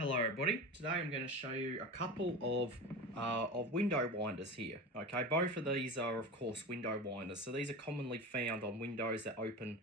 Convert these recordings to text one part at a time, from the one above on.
Hello everybody, today I'm going to show you a couple of window winders here. Okay, both of these are of course window winders, so these are commonly found on windows that open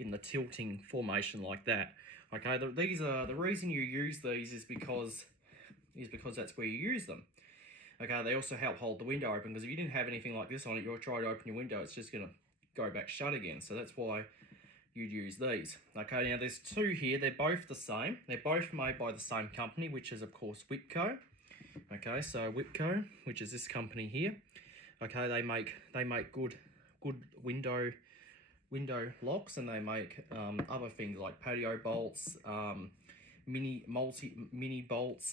in the tilting formation like that. Okay, the reason you use these is because that's where you use them. Okay, they also help hold the window open, because if you didn't have anything like this on it, you'll try to open your window, it's just going to go back shut again, so that's why you'd use these. Okay, now there's two here, they're both the same. They're both made by the same company, which is of course Whitco. Okay, so Whitco, which is this company here. Okay, they make good window locks, and they make other things like patio bolts, mini bolts,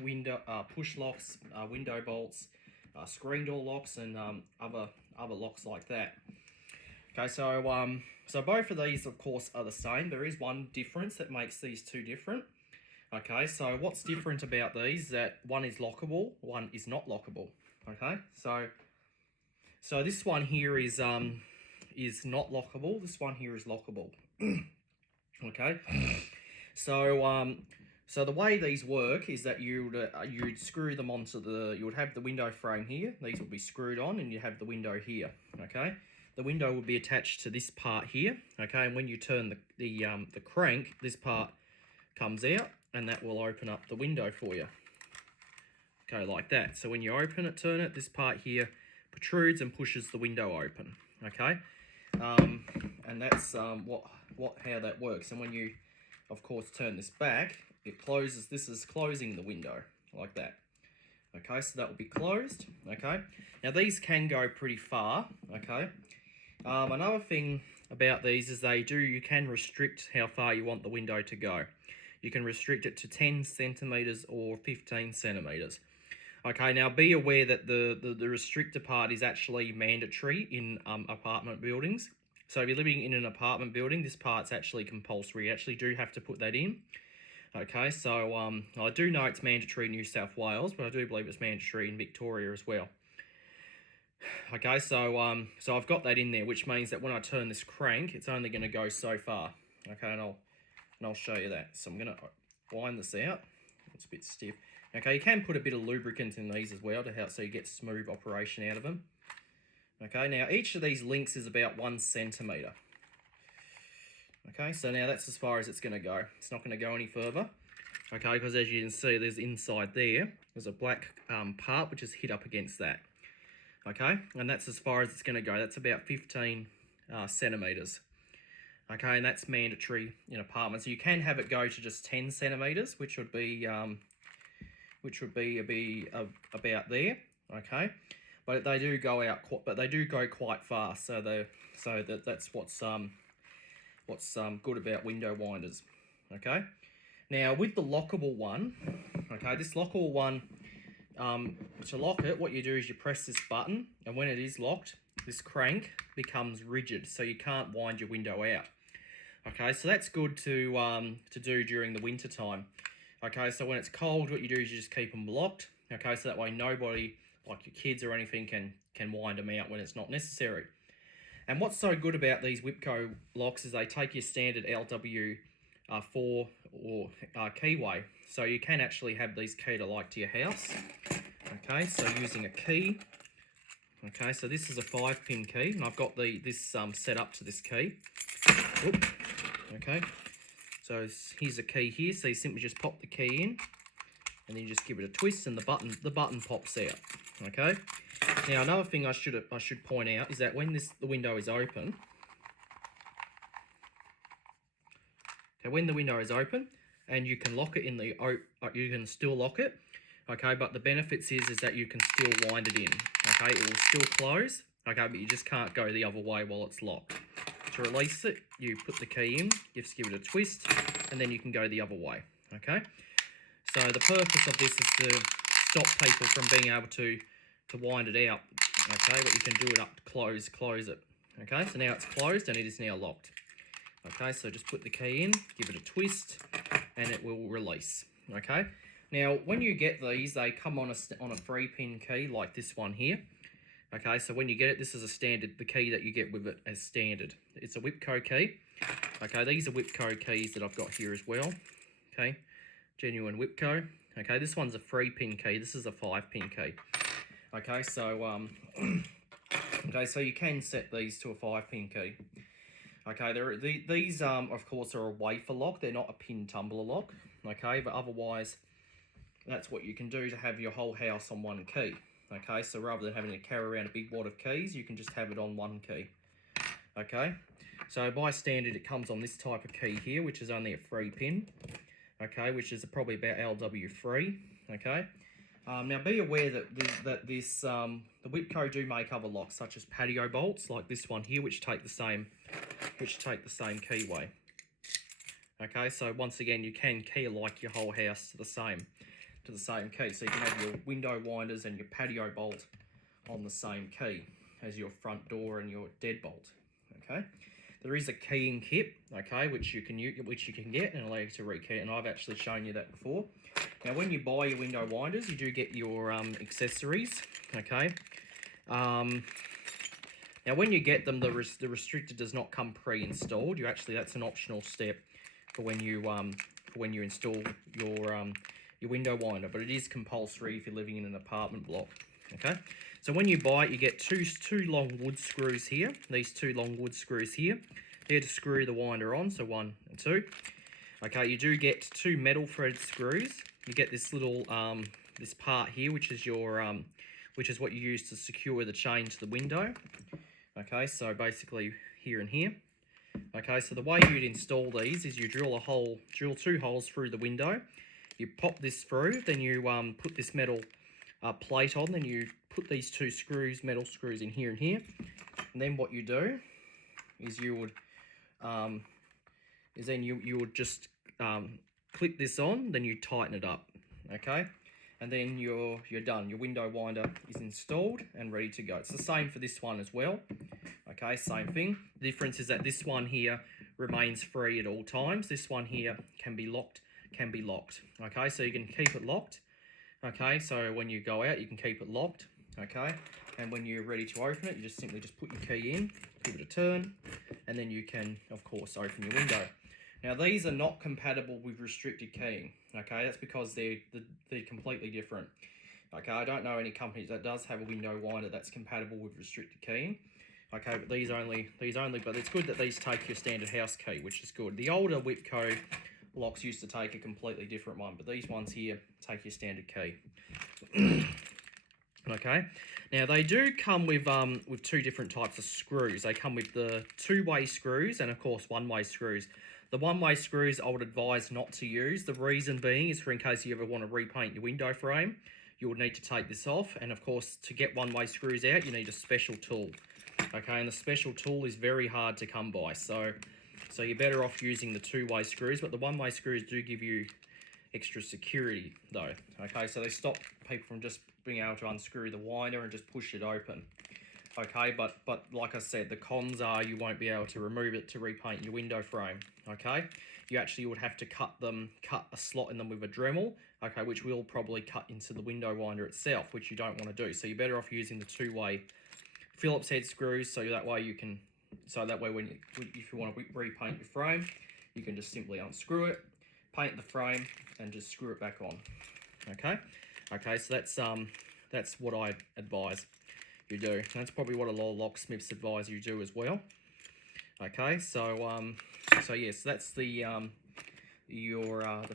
window push locks, window bolts, screen door locks, and other locks like that. Okay, so both of these, of course, are the same. There is one difference that makes these two different. Okay, so what's different about these is that one is lockable, one is not lockable. Okay, so this one here is not lockable. This one here is lockable. Okay, so the way these work is that you'd screw them onto you would have the window frame here. These would be screwed on, and you have the window here. Okay. The window will be attached to this part here, okay, and when you turn the crank, this part comes out, and that will open up the window for you. Okay, like that. So when you open it, turn it, this part here protrudes and pushes the window open. Okay, and that's how that works. And when you, of course, turn this back, it closes. This is closing the window like that. Okay, so that will be closed. Okay, now these can go pretty far. Okay. Another thing about these is you can restrict how far you want the window to go. You can restrict it to 10 centimeters or 15 centimeters. Okay, now be aware that the restrictor part is actually mandatory in apartment buildings. So if you're living in an apartment building, this part's actually compulsory. You actually do have to put that in. Okay, so I do know it's mandatory in New South Wales, but I do believe it's mandatory in Victoria as well. Okay, so I've got that in there, which means that when I turn this crank, it's only going to go so far. Okay, and I'll show you that. So I'm going to wind this out. It's a bit stiff. Okay, you can put a bit of lubricant in these as well to help, so you get smooth operation out of them. Okay, now each of these links is about 1 centimeter. Okay, so now that's as far as it's going to go. It's not going to go any further. Okay, because as you can see, there's inside there's a black part which is hit up against that. Okay, and that's as far as it's going to go. That's about 15 centimeters. Okay, and that's mandatory in apartments. So you can have it go to just 10 centimeters, which would be about there. Okay, but they do go out, but they do go quite fast. So that's what's good about window winders. Okay, now with the lockable one, okay, this lockable one. To lock it, what you do is you press this button, and when it is locked, this crank becomes rigid, so you can't wind your window out. Okay, so that's good to do during the winter time. Okay, so when it's cold, what you do is you just keep them locked. Okay, so that way nobody, like your kids or anything, can wind them out when it's not necessary. And what's so good about these Whitco locks is they take your standard LW4 or keyway, so you can actually have these keyed alike to your house. Okay, so using a key. Okay, so this is a 5-pin key, and I've got this set up to this key. Oop. Okay, so here's a key here. So you simply just pop the key in, and then you just give it a twist, and the button pops out. Okay. Now another thing I should point out is that when the window is open. Okay, when the window is open, and you can lock it you can still lock it. Okay, but the benefits is that you can still wind it in. Okay, it will still close. Okay, but you just can't go the other way while it's locked. To release it, you put the key in, just give it a twist, and then you can go the other way. Okay, so the purpose of this is to stop people from being able to wind it out. Okay, but you can do it up to close it. Okay, so now it's closed and it is now locked. Okay, so just put the key in, give it a twist, and it will release. Okay, now when you get these, they come on a 3-pin key like this one here. Okay, so when you get it, this is the key that you get with it as standard. It's a Whitco key. Okay, these are Whitco keys that I've got here as well. Okay, genuine Whitco. Okay, this one's a 3-pin key. This is a 5-pin key. Okay, so okay, so you can set these to a 5-pin key. Okay, these of course are a wafer lock. They're not a pin tumbler lock. Okay, but otherwise, that's what you can do to have your whole house on one key. Okay, so rather than having to carry around a big wad of keys, you can just have it on one key. Okay, so by standard, it comes on this type of key here, which is only a 3-pin. Okay, which is probably about LW3. Okay. Now be aware that the Whitco do make other locks such as patio bolts like this one here, which take the same keyway. Okay, so once again you can key like your whole house to the same key. So you can have your window winders and your patio bolt on the same key as your front door and your deadbolt. Okay. There is a keying kit, okay, which you can get and allow you to rekey, and I've actually shown you that before. Now, when you buy your window winders, you do get your accessories, okay. Now, when you get them, the restrictor does not come pre-installed. That's an optional step for when you install your window winder, but it is compulsory if you're living in an apartment block. Okay, so when you buy it, you get two long wood screws here. These 2 long wood screws here. They're to screw the winder on, so 1 and 2. Okay, you do get 2 metal thread screws. You get this little this part here, which is what you use to secure the chain to the window. Okay, so basically here and here. Okay, so the way you'd install these is you drill 2 holes through the window. You pop this through, then you put this metal plate on, then you put these 2 metal screws in here and here, and then what you do is you would just clip this on, then you tighten it up, okay, and then you're done. Your window winder is installed and ready to go. It's the same for this one as well. Okay, same thing. The difference is that this one here remains free at all times. This one here can be locked. Okay, so you can keep it locked. Okay, so when you go out, you can keep it locked, okay? And when you're ready to open it, you just simply put your key in, give it a turn, and then you can, of course, open your window. Now, these are not compatible with restricted keying, okay? That's because they're completely different. Okay, I don't know any companies that does have a window winder that's compatible with restricted keying. Okay, but these only, but it's good that these take your standard house key, which is good. The older Whitco locks used to take a completely different one, but these ones here take your standard key. Okay, now they do come with 2 different types of screws. They come with the 2-way screws and of course 1-way screws. The 1-way screws I would advise not to use. The reason being is for in case you ever want to repaint your window frame, you would need to take this off, and of course to get 1-way screws out you need a special tool. Okay, and the special tool is very hard to come by, so you're better off using the 2-way screws, but the 1-way screws do give you extra security though. Okay, so they stop people from just being able to unscrew the winder and just push it open. Okay, but like I said, the cons are you won't be able to remove it to repaint your window frame. Okay, you actually would have to cut a slot in them with a Dremel. Okay, which will probably cut into the window winder itself, which you don't want to do. So you're better off using the 2-way Phillips head screws, so that way if you want to repaint your frame, you can just simply unscrew it, paint the frame, and just screw it back on. Okay, so that's what I advise you do. That's probably what a lot of locksmiths advise you do as well. Okay, so yes, that's the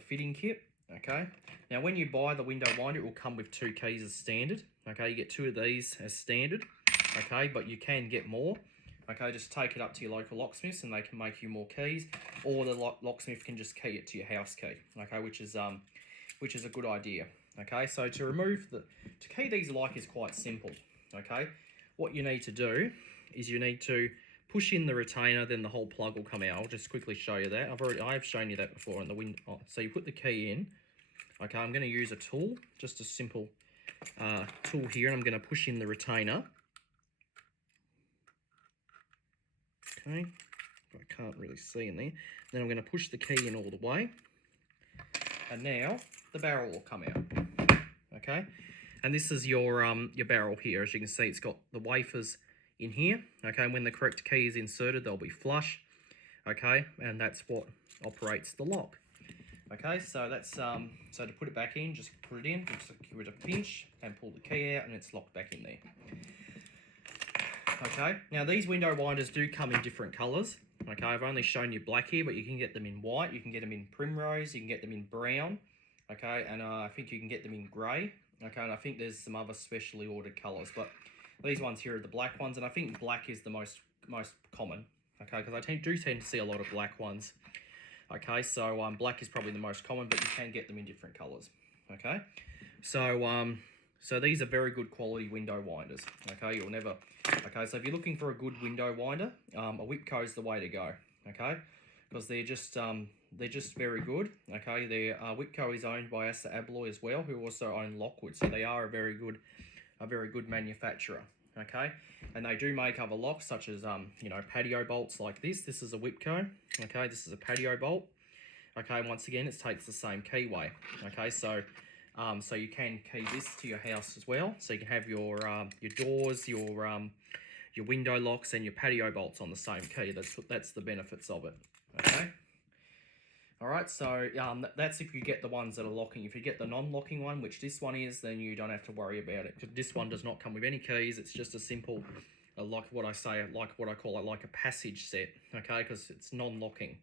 fitting kit. Okay, now when you buy the window winder, it will come with 2 keys as standard. Okay, you get 2 of these as standard. Okay, but you can get more. Okay, just take it up to your local locksmiths and they can make you more keys, or the locksmith can just key it to your house key. Okay, which is a good idea. Okay, so to key these alike is quite simple. Okay, what you need to do is you need to push in the retainer, then the whole plug will come out. I'll just quickly show you that. I've shown you that before on the window. So you put the key in. Okay, I'm going to use a tool, just a simple tool here, and I'm going to push in the retainer. Okay, I can't really see in there. Then I'm going to push the key in all the way, and now the barrel will come out. Okay, and this is your barrel here. As you can see, it's got the wafers in here. Okay, and when the correct key is inserted, they'll be flush. Okay, and that's what operates the lock. Okay, so that's so to put it back in, just put it in, just give it a pinch and pull the key out, and it's locked back in there. Okay, now these window winders do come in different colours. Okay, I've only shown you black here, but you can get them in white, you can get them in primrose, you can get them in brown. Okay, and I think you can get them in grey. Okay, and I think there's some other specially ordered colours, but these ones here are the black ones, and I think black is the most common. Okay, because I do tend to see a lot of black ones. Okay, so black is probably the most common, but you can get them in different colours. Okay, so so these are very good quality window winders. Okay, you'll never. Okay, so if you're looking for a good window winder, a Whitco is the way to go. Okay, because they're just very good. Okay, Whitco is owned by Asa Abloy as well, who also own Lockwood, so they are a very good manufacturer. Okay, and they do make other locks such as you know, patio bolts like this. This is a Whitco. Okay, this is a patio bolt. Okay, once again, it takes the same keyway. Okay, so so you can key this to your house as well. So you can have your doors, your window locks, and your patio bolts on the same key. That's the benefits of it. Okay. All right, so that's if you get the ones that are locking. If you get the non-locking one, which this one is, then you don't have to worry about it, because this one does not come with any keys. It's just a simple, like what I call it, like a passage set. Okay, because it's non-locking.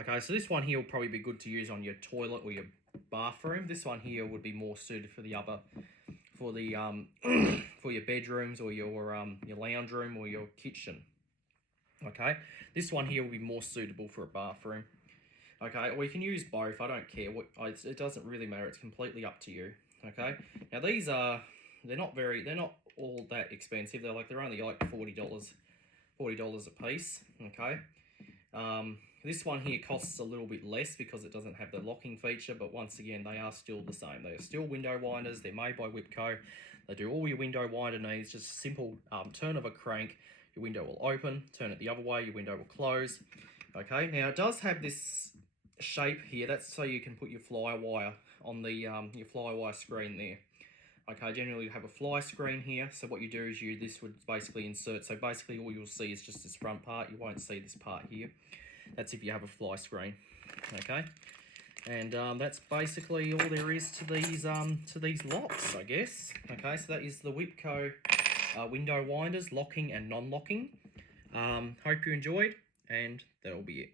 Okay, so this one here will probably be good to use on your toilet or your bathroom. This one here would be more suited for the other, for the for your bedrooms or your lounge room or your kitchen. Okay, this one here will be more suitable for a bathroom. Okay, or you can use both. I don't care. It doesn't really matter. It's completely up to you. Okay. Now these are they're not all that expensive. They're only like $40 a piece. Okay. This one here costs a little bit less because it doesn't have the locking feature, but once again, they are still the same. They are still window winders. They're made by Whitco. They do all your window winder needs. Just a simple turn of a crank. Your window will open. Turn it the other way. Your window will close. Okay. Now it does have this shape here. That's so you can put your fly wire on the your fly wire screen there. Okay, generally you have a fly screen here. So what you do is this would basically insert. So basically all you'll see is just this front part. You won't see this part here. That's if you have a fly screen. Okay, and that's basically all there is to these locks, I guess. Okay, so that is the Whitco window winders, locking and non-locking. Hope you enjoyed, and that'll be it.